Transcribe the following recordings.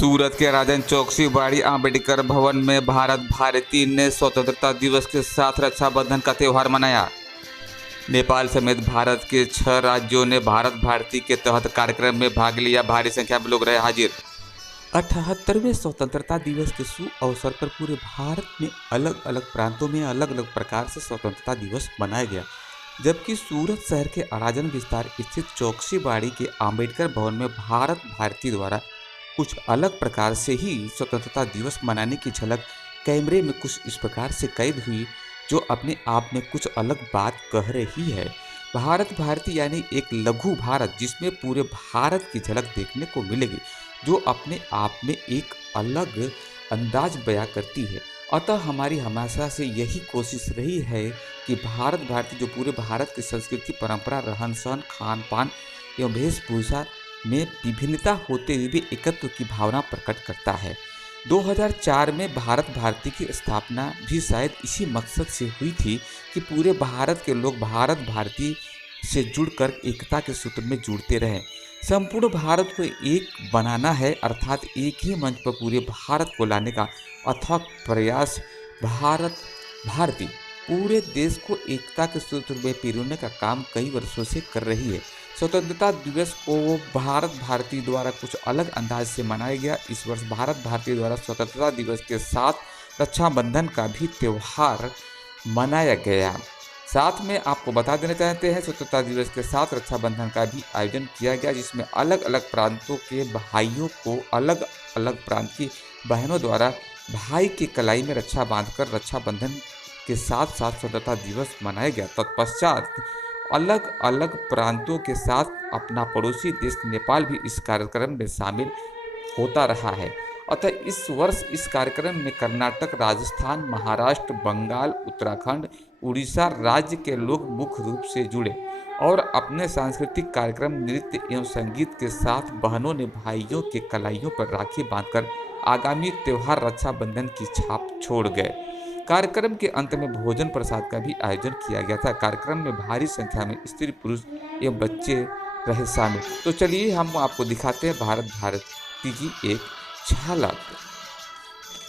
सूरत के राजन चौकसी बाड़ी आम्बेडकर भवन में भारत भारती ने स्वतंत्रता दिवस के साथ रक्षाबंधन का त्यौहार मनाया। नेपाल समेत भारत के 6 राज्यों ने भारत भारती के तहत कार्यक्रम में भाग लिया। भारी संख्या में लोग रहे हाजिर। 78वें स्वतंत्रता दिवस के शुभ अवसर पर पूरे भारत में अलग अलग प्रांतों में अलग अलग प्रकार से स्वतंत्रता दिवस मनाया गया, जबकि सूरत शहर के अराजन विस्तार स्थित चौकसी बाड़ी के आम्बेडकर भवन में भारत भारती द्वारा कुछ अलग प्रकार से ही स्वतंत्रता दिवस मनाने की झलक कैमरे में कुछ इस प्रकार से कैद हुई, जो अपने आप में कुछ अलग बात कह रही है। भारत भारती यानी एक लघु भारत, जिसमें पूरे भारत की झलक देखने को मिलेगी, जो अपने आप में एक अलग अंदाज बयां करती है। अतः हमारी हमेशा से यही कोशिश रही है कि भारत भारती जो पूरे भारत की संस्कृति, परंपरा, रहन सहन, खान पान एवं वेशभूषा में विभिन्नता होते हुए भी एकत्व की भावना प्रकट करता है। 2004 में भारत भारती की स्थापना भी शायद इसी मकसद से हुई थी कि पूरे भारत के लोग भारत भारती से जुड़कर एकता के सूत्र में जुड़ते रहें। संपूर्ण भारत को एक बनाना है, अर्थात एक ही मंच पर पूरे भारत को लाने का अथक प्रयास भारत भारती पूरे देश को एकता के सूत्र में पिरोने का काम कई वर्षों से कर रही है। स्वतंत्रता दिवस को भारत भारती द्वारा कुछ अलग अंदाज से मनाया गया। इस वर्ष भारत भारती द्वारा स्वतंत्रता दिवस के साथ रक्षाबंधन का भी त्यौहार मनाया गया। साथ में आपको बता देना चाहते हैं, स्वतंत्रता दिवस के साथ रक्षाबंधन का भी आयोजन किया गया, जिसमें अलग अलग प्रांतों के भाइयों को अलग अलग प्रांत की बहनों द्वारा भाई की कलाई में रक्षा बांधकर रक्षाबंधन के साथ साथ स्वतंत्रता दिवस मनाया गया। तत्पश्चात अलग अलग प्रांतों के साथ अपना पड़ोसी देश नेपाल भी इस कार्यक्रम में शामिल होता रहा है। अतः इस वर्ष इस कार्यक्रम में कर्नाटक, राजस्थान, महाराष्ट्र, बंगाल, उत्तराखंड, उड़ीसा राज्य के लोग मुख्य रूप से जुड़े और अपने सांस्कृतिक कार्यक्रम, नृत्य एवं संगीत के साथ बहनों ने भाइयों के कलाइयों पर राखी बांधकर आगामी त्यौहार रक्षाबंधन की छाप छोड़ गए। कार्यक्रम के अंत में भोजन प्रसाद का भी आयोजन किया गया था। कार्यक्रम में भारी संख्या में स्त्री, पुरुष एवं बच्चे रहे शामिल। तो चलिए हम आपको दिखाते हैं भारत भारती की एक झलक।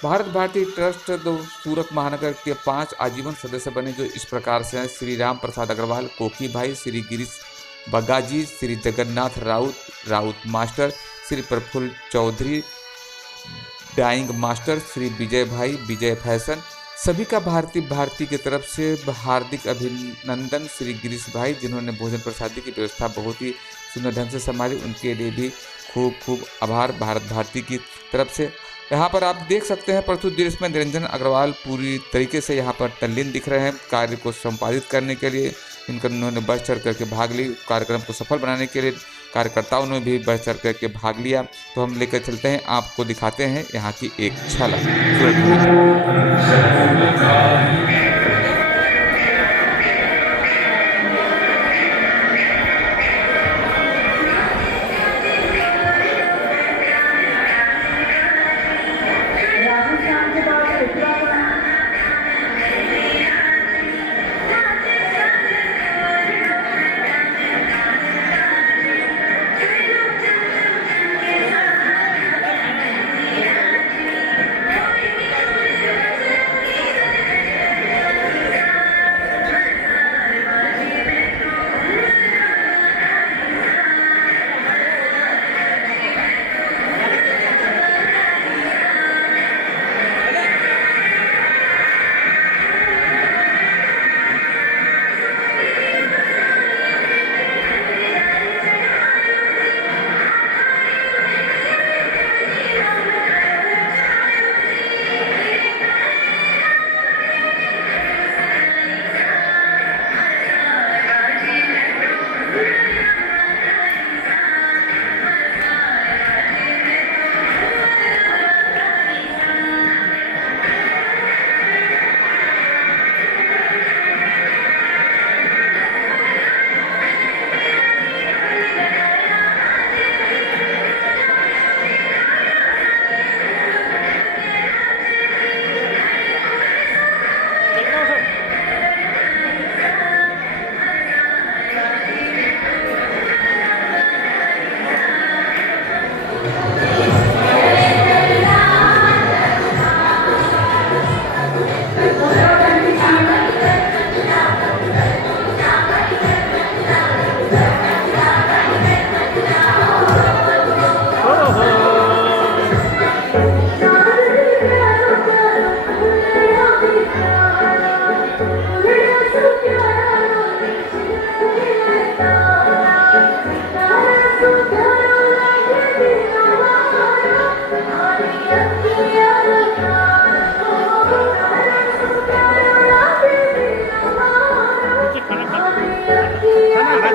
भारत भारती ट्रस्ट सूरत महानगर के 5 आजीवन सदस्य बने, जो इस प्रकार से हैं: श्री राम प्रसाद अग्रवाल, कोकी भाई, Shri Girish Bagaji, Shri Jagannath Raut master, Shri Prafulla Chaudhary dyeing master, Shri Vijay भाई विजय फैशन। सभी का भारती की तरफ से हार्दिक अभिनंदन। श्री गिरीश भाई, जिन्होंने भोजन प्रसादी की व्यवस्था बहुत ही सुंदर ढंग से संभाली, उनके लिए भी खूब खूब आभार भारत भारती की तरफ से। यहाँ पर आप देख सकते हैं प्रस्तुत दृश्य में निरंजन अग्रवाल पूरी तरीके से यहाँ पर तल्लीन दिख रहे हैं कार्य को संपादित करने के लिए। उन्होंने बढ़ चढ़ करके भाग ली। कार्यक्रम को सफल बनाने के लिए कार्यकर्ताओं ने भी बढ़ चढ़ करके भाग लिया। तो हम लेकर चलते हैं, आपको दिखाते हैं यहाँ की एक झलक।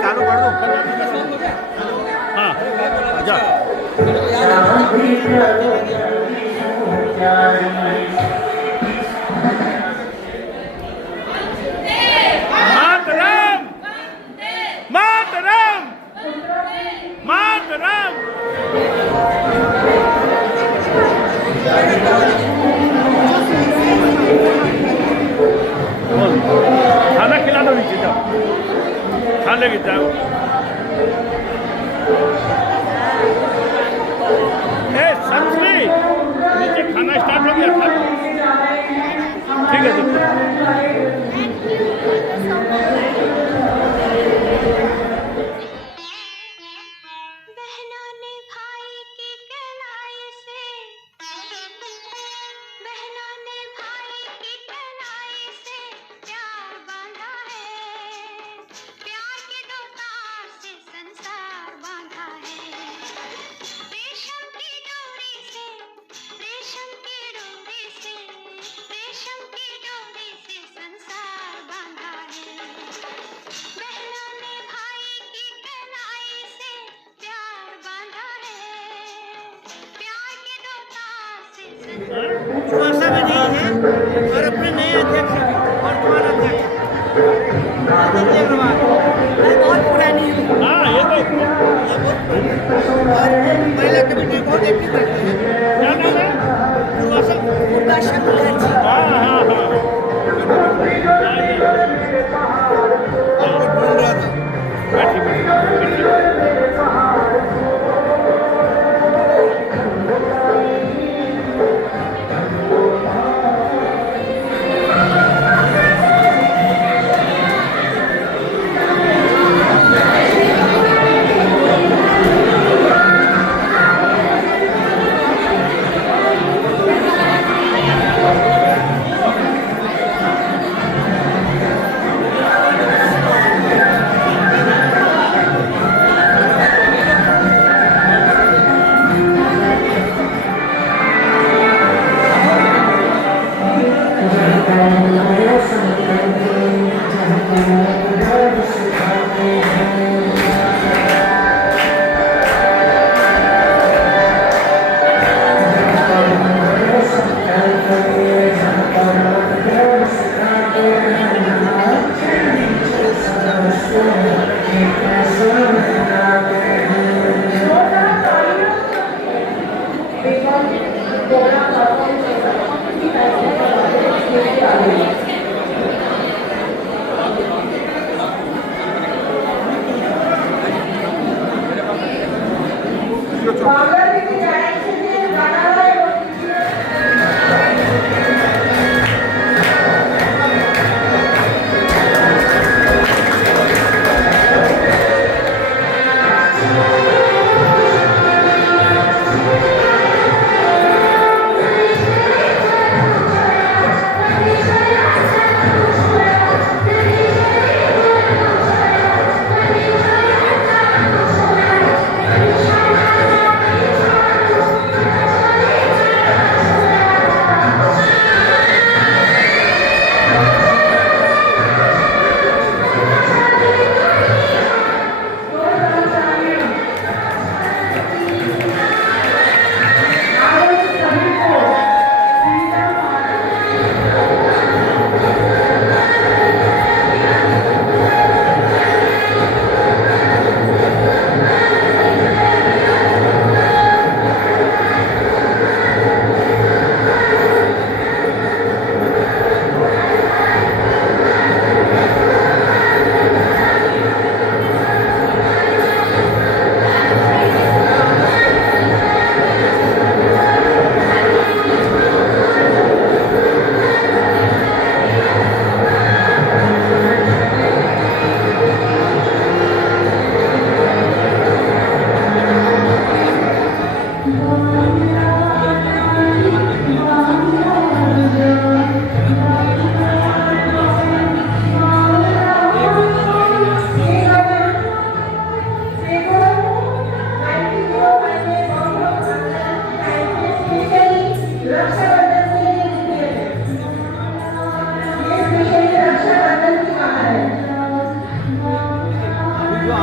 चालू कर दो। हाँ जा। मातरम मातरम मातरम। खाना खिला दो, नीचे जाओ, खा लेगी जाओ। संतरी नीचे खाना स्टार्ट हो गया था। ठीक है भाषा में नहीं है और अपने नए अध्यक्ष वर्तमान अध्यक्ष आदित्य अग्रवाल बहुत पुरानी है। हाँ ये तो और महिला कमेटी बहुत एक्टिव रहती है। क्या नाम है? दुर्वासा मुखर्जी। हाँ हाँ हाँ बैठी बैठी।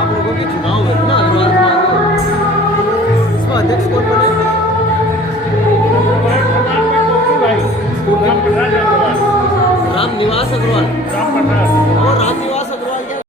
आप लोगों के चुनाव हुए थे ना अग्रवाल समाज में, इसमें अध्यक्ष कौन बने? राम प्रसाद अग्रवाल। राम निवास अग्रवाल राम प्रसाद। और राम निवास अग्रवाल क्या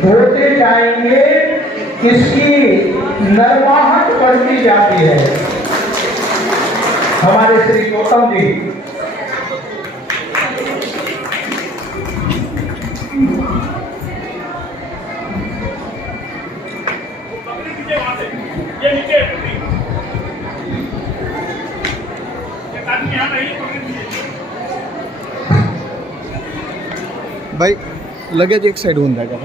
धोते जाएंगे, इसकी नरमाहट बढ़ती जाती है। हमारे श्री गौतम जी ये नीचे भाई लगेज एक साइड होऊन जाएगा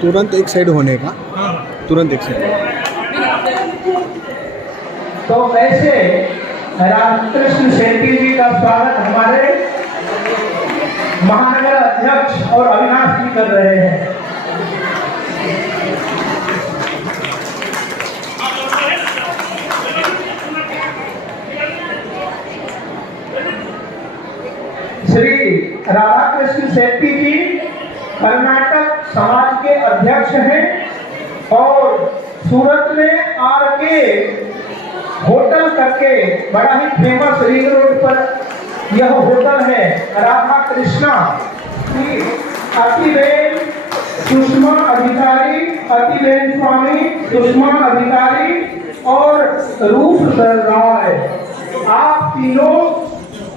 तुरंत एक साइड होने का तुरंत एक साइड तो ऐसे रामकृष्ण शेट्टी जी का स्वागत हमारे महानगर अध्यक्ष और अविनाश जी कर रहे हैं। श्री राधाकृष्ण शेट्टी जी कर्नाटक समाज के अध्यक्ष हैं और सूरत में आरके होटल करके बड़ा ही फेमस रिंग रोड पर यह होटल है राधा कृष्णा की अतिबेन सुषमा अधिकारी, अतिबेन स्वामी सुषमा अधिकारी और रूप राय, आप तीनों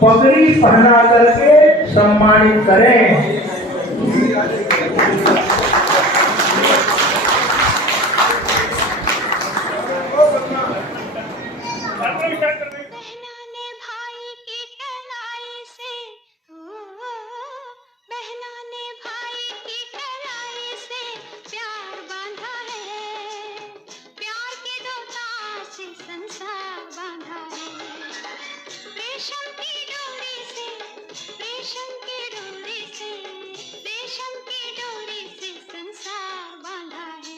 पगड़ी पहना करके सम्मानित करें। बहना ने भाई की कलाई से, बहना ने भाई की कलाई से प्यार बांधा है, प्यार के दो तार से संसार बांधा है, रेशम की डोरी से, रेशम की डोरी से, रेशम की डोरी से संसार बांधा है।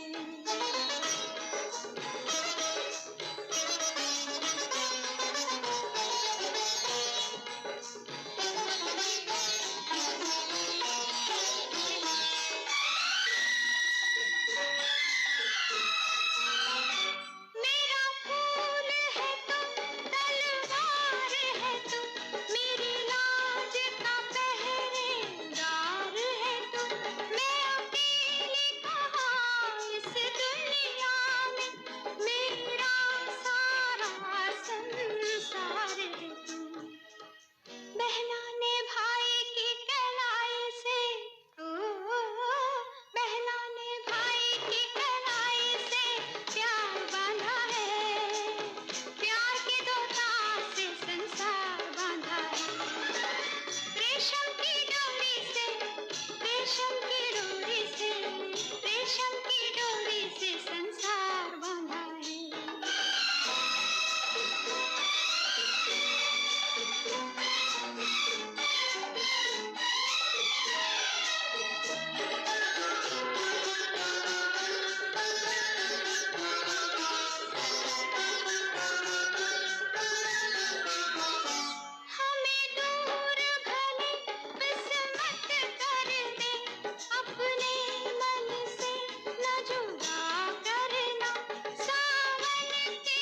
मेरा फूल है तुम, तलवार है तुम, मेरी लाज का पहरेदार है तुम, मैं अकेली कहाँ इस दुनिया में, मेरा सारा संसार है तुम। बहना ने भाई की कलाई से, बहना ने भाई की कलाई से प्यार बांधा है, प्यार के दो तार से संसार बांधा है, रेशम की डोरी से, रेशम की डोरी से, रेशम की डोरी से संसार बांधा है। हमें दूर भले बस मत कर दे, अपने मन से न जुदा करना, सावन के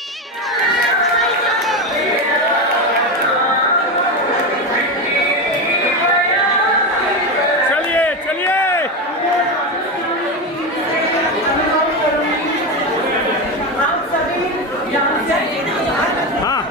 चलिए चलिए हाँ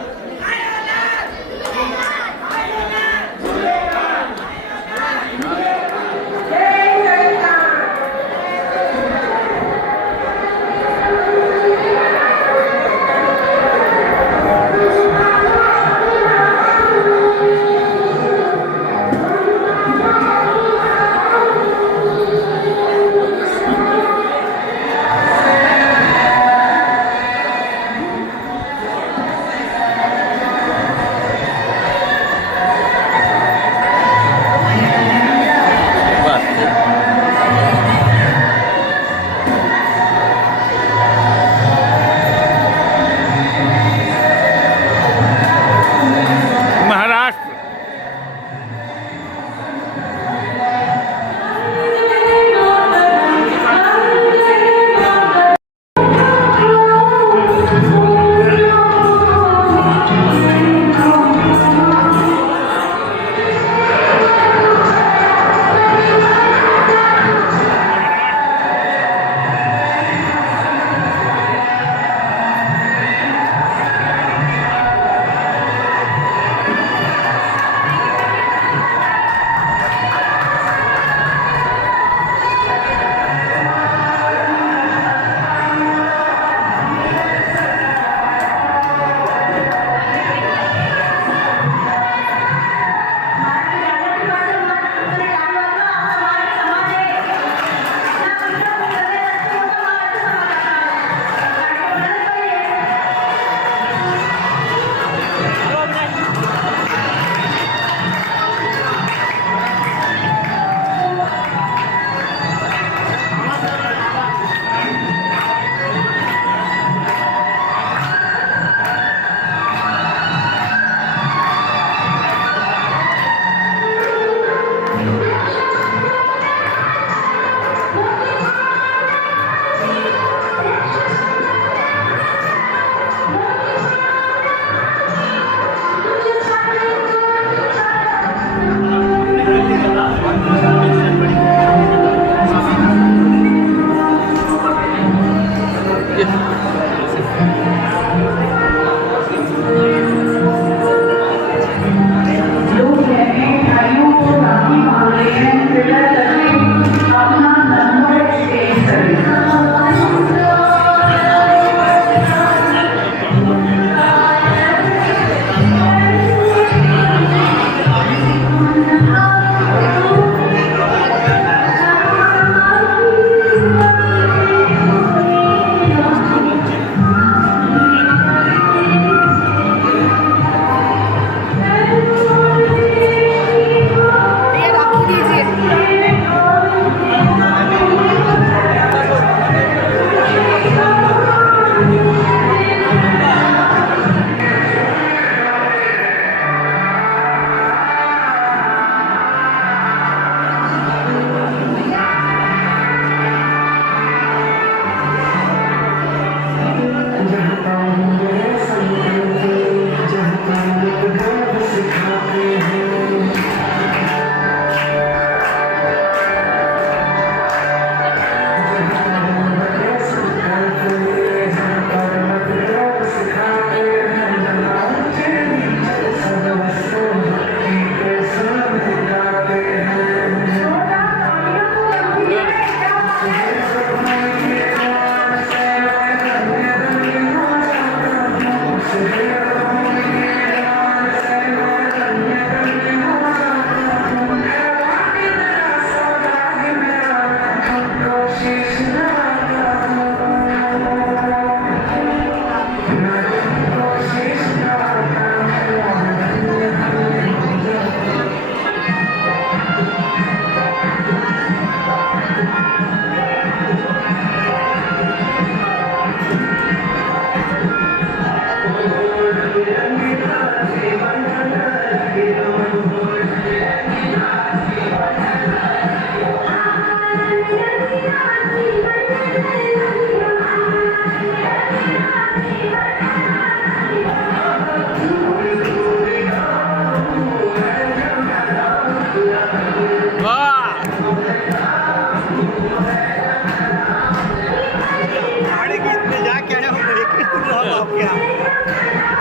क्या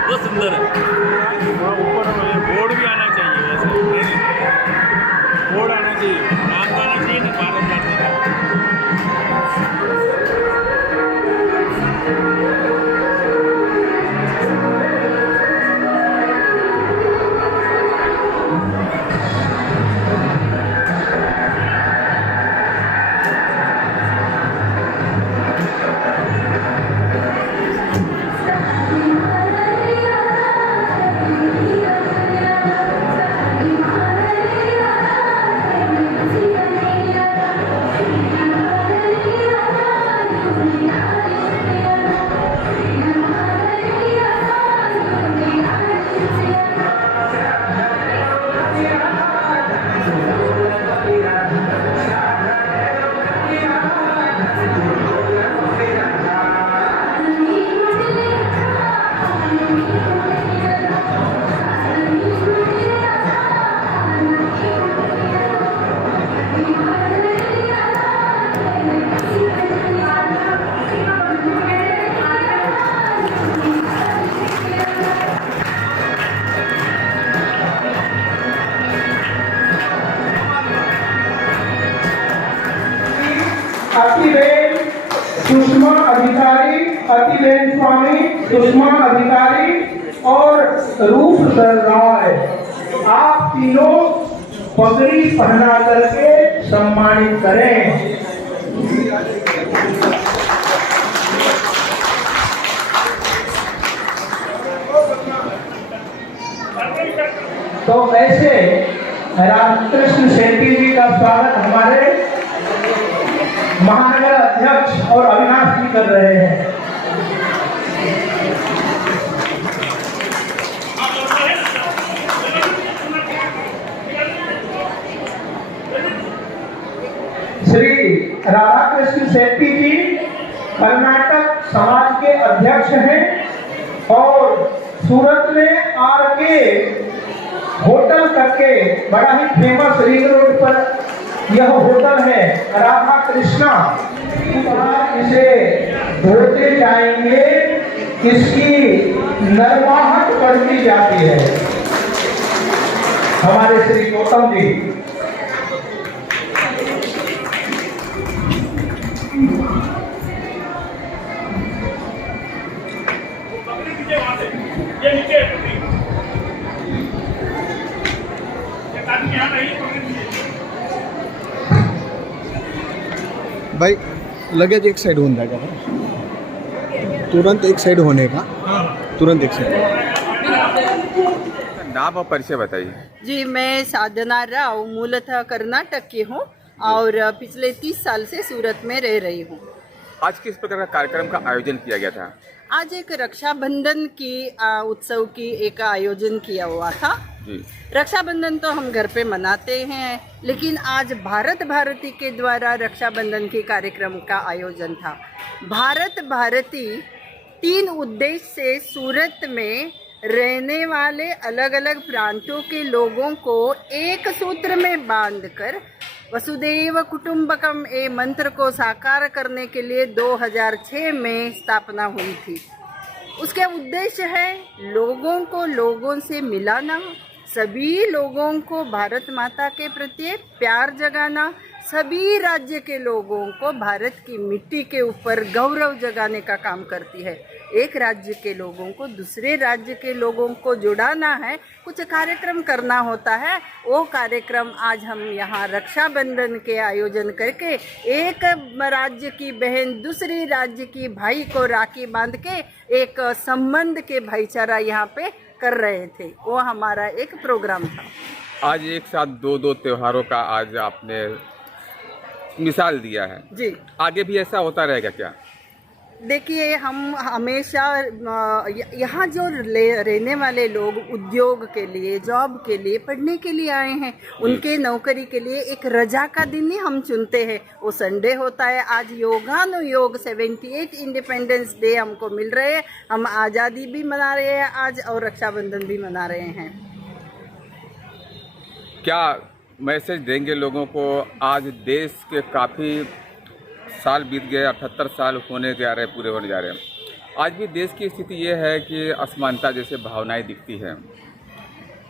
बहुत सुंदर है। ऊपर बोर्ड भी आना चाहिए वैसे, बोर्ड आना चाहिए, नाम तो आना चाहिए ना भारत माता का। अतिबेन सुषमा अधिकारी, अतिबेन स्वामी, सुषमा अधिकारी और रूप सर राय, आप तीनों पगड़ी पहना करके सम्मानित करें। तो ऐसे रामकृष्ण शेट्टी जी का स्वागत हमारे महानगर अध्यक्ष और अविनाश जी कर रहे हैं। श्री राधाकृष्ण शेट्टी जी कर्नाटक समाज के अध्यक्ष हैं और सूरत में आरके होटल करके बड़ा ही फेमस रिंग रोड पर यह होटल है राधा कृष्णा। इसे धोते जाएंगे, इसकी नरमाहट बढ़ती जाती है। हमारे श्री गौतम जी ये नीचे यहाँ नहीं भाई लगेज एक साइड होने जाएगा भाई, तुरंत एक साइड होने का, तुरंत एक साइड। नाम और परिचय बताइए। जी, मैं साधना राव मूलतः कर्नाटक की हूँ और पिछले 30 साल से सूरत में रह रही हूँ। आज किस प्रकार का कार्यक्रम का आयोजन किया गया था? आज एक रक्षाबंधन की उत्सव की एक आयोजन किया हुआ था जी। रक्षाबंधन तो हम घर पे मनाते हैं, लेकिन आज भारत भारती के द्वारा रक्षाबंधन के कार्यक्रम का आयोजन था। भारत भारती 3 उद्देश्य से सूरत में रहने वाले अलग अलग प्रांतों के लोगों को एक सूत्र में बांधकर वसुदेव कुटुंबकम ए मंत्र को साकार करने के लिए 2006 में स्थापना हुई थी। उसके उद्देश्य है लोगों को लोगों से मिलाना, सभी लोगों को भारत माता के प्रति प्यार जगाना, सभी राज्य के लोगों को भारत की मिट्टी के ऊपर गौरव जगाने का काम करती है। एक राज्य के लोगों को दूसरे राज्य के लोगों को जुड़ाना है, कुछ कार्यक्रम करना होता है। वो कार्यक्रम आज हम यहाँ रक्षाबंधन के आयोजन करके एक राज्य की बहन दूसरी राज्य की भाई को राखी बांध के एक संबंध के भाईचारा यहाँ पे कर रहे थे। वो हमारा एक प्रोग्राम था। आज एक साथ दो त्योहारों का आज आपने मिसाल दिया है जी। आगे भी ऐसा होता रहेगा क्या? देखिए, हम हमेशा यहाँ जो रहने वाले लोग उद्योग के लिए, जॉब के लिए, पढ़ने के लिए आए हैं, उनके नौकरी के लिए एक रजा का दिन ही हम चुनते हैं। वो संडे होता है। आज योगानुयोग 78 इंडिपेंडेंस डे हमको मिल रहे हैं। हम आज़ादी भी मना रहे हैं आज और रक्षाबंधन भी मना रहे हैं। क्या मैसेज देंगे लोगों को? आज देश के काफ़ी साल बीत गए, 78 साल होने जा रहे हैं, पूरे होने जा रहे हैं, आज भी देश की स्थिति ये है कि असमानता जैसे भावनाएं दिखती हैं,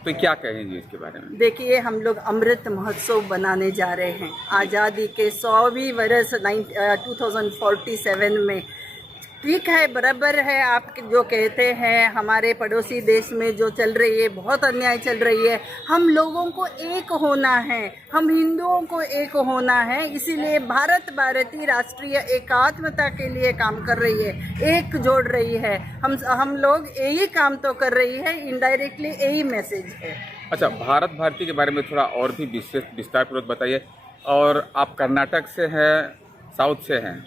तो क्या कहेंगे इसके बारे में? देखिए, हम लोग अमृत महोत्सव बनाने जा रहे हैं आज़ादी के 100वीं वर्ष 2047 में। ठीक है, बराबर है आप जो कहते हैं, हमारे पड़ोसी देश में जो चल रही है, बहुत अन्याय चल रही है। हम लोगों को एक होना है, हम हिंदुओं को एक होना है, इसीलिए भारत भारती राष्ट्रीय एकात्मता के लिए काम कर रही है, एक जोड़ रही है। हम लोग यही काम तो कर रही है, इनडायरेक्टली यही मैसेज है। अच्छा, भारत भारती के बारे में थोड़ा और भी विस्तारपूर्वक बताइए। और आप कर्नाटक से हैं, साउथ से हैं,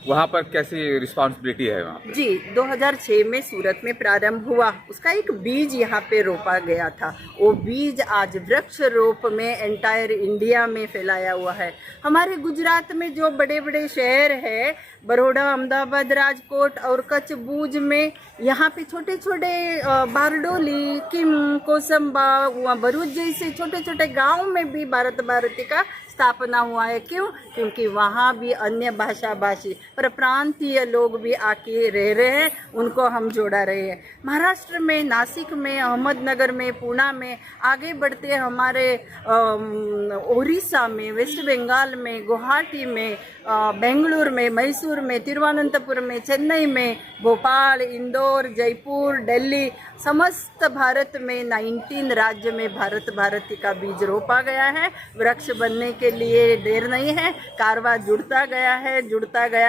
वहाँ पर कैसी रिस्पॉन्सिबिलिटी है वहाँ पे? जी, 2006 में सूरत में प्रारंभ हुआ, उसका एक बीज यहाँ पे रोपा गया था। वो बीज आज वृक्ष रूप में एंटायर इंडिया में फैलाया हुआ है। हमारे गुजरात में जो बड़े बड़े शहर है, बड़ौदा, अहमदाबाद, राजकोट और कच्छ, भूज में, यहाँ पे छोटे छोटे बारडोली, किम, कोसंबा, भरूच जैसे छोटे छोटे गाँव में भी भारत भारती का स्थापना हुआ है। क्यों? क्योंकि वहाँ भी अन्य भाषा भाषी पर प्रांतीय लोग भी आके रह रहे हैं, उनको हम जोड़ा रहे हैं। महाराष्ट्र में, नासिक में, अहमदनगर में, पुणे में, आगे बढ़ते हमारे उड़ीसा में, वेस्ट बंगाल में, गुवाहाटी में, बेंगलुरु में, मैसूर में, तिरुवनंतपुरम में, चेन्नई में, भोपाल, इंदौर, जयपुर, दिल्ली, समस्त भारत में 19 राज्य में भारत भारती का बीज रोपा गया है। वृक्ष बनने के लिए देर नहीं है, कारवा जुड़ता गया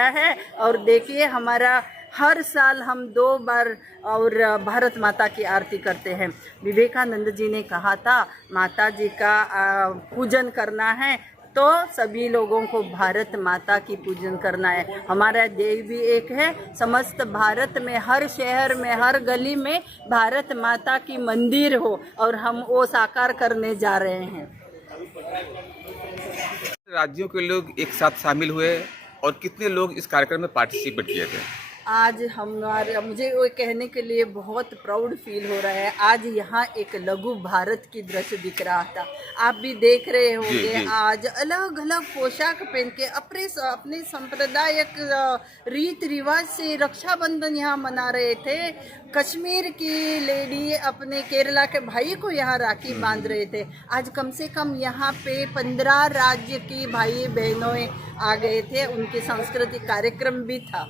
है। और देखिए, हमारा हर साल हम 2 बार और भारत माता की आरती करते हैं। विवेकानंद जी ने कहा था, माता जी का पूजन करना है तो सभी लोगों को भारत माता की पूजन करना है। हमारा देश भी एक है, समस्त भारत में हर शहर में, हर गली में भारत माता की मंदिर हो, और हम वो साकार करने जा रहे हैं। राज्यों के लोग एक साथ शामिल हुए और कितने लोग इस कार्यक्रम में पार्टिसिपेट किए थे? आज मुझे वो कहने के लिए बहुत प्राउड फील हो रहा है। आज यहाँ एक लघु भारत की दृश्य दिख रहा था, आप भी देख रहे होंगे। आज अलग अलग पोशाक पहन के अपने सांप्रदायिक रीत रिवाज से रक्षाबंधन यहाँ मना रहे थे। कश्मीर की लेडी अपने केरला के भाई को यहाँ राखी बांध रहे थे। आज कम से कम यहाँ पे 15 राज्य की भाई बहनों आ गए थे, उनके सांस्कृतिक कार्यक्रम भी था।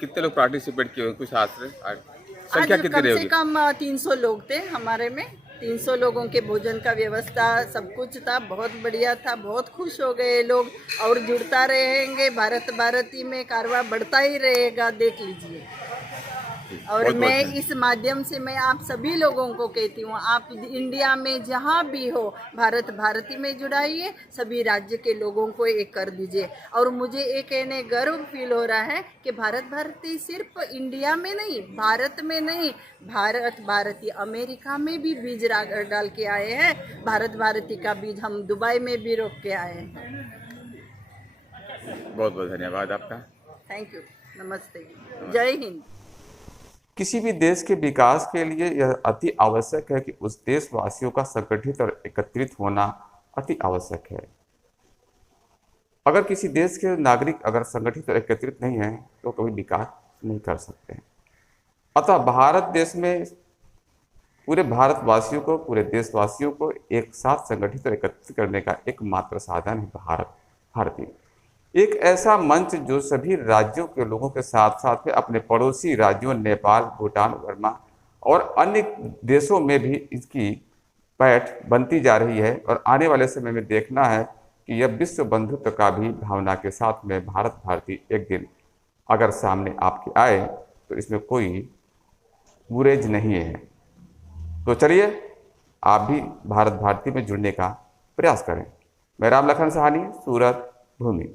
कितने लोग पार्टिसिपेट किए? कुछ संख्या कितनी कम रही? से कम 300 लोग थे हमारे में। 300 लोगों के भोजन का व्यवस्था सब कुछ था, बहुत बढ़िया था, बहुत खुश हो गए लोग। और जुड़ता रहेंगे, भारत भारती में कारवा बढ़ता ही रहेगा, देख लीजिए। और मैं इस माध्यम से मैं आप सभी लोगों को कहती हूँ, आप इंडिया में जहाँ भी हो, भारत भारती में जुड़ाइए, सभी राज्य के लोगों को एक कर दीजिए। और मुझे एक कहने गर्व फील हो रहा है कि भारत भारती सिर्फ इंडिया में नहीं, भारत में नहीं, भारत भारती अमेरिका में भी बीज डाल के आए हैं। भारत भारती का बीज हम दुबई में भी रोक के आए हैं। बहुत बहुत धन्यवाद आपका। थैंक यू, नमस्ते, जय हिंद। किसी भी देश के विकास के लिए यह अति आवश्यक है कि उस देशवासियों का संगठित और एकत्रित होना अति आवश्यक है। अगर किसी देश के नागरिक अगर संगठित और एकत्रित नहीं है तो कभी विकास नहीं कर सकते हैं। अतः भारत देश में पूरे भारतवासियों को, पूरे देशवासियों को एक साथ संगठित और एकत्रित करने का एकमात्र साधन है भारत भारती। एक ऐसा मंच जो सभी राज्यों के लोगों के साथ साथ में अपने पड़ोसी राज्यों नेपाल, भूटान, वर्मा और अन्य देशों में भी इसकी पैठ बनती जा रही है। और आने वाले समय में देखना है कि यह विश्व बंधुत्व का भी भावना के साथ में भारत भारती एक दिन अगर सामने आपके आए तो इसमें कोई बुरेज नहीं है। तो चलिए आप भी भारत भारती में जुड़ने का प्रयास करें। मैं राम लखन सहानी, सूरत, भूमि।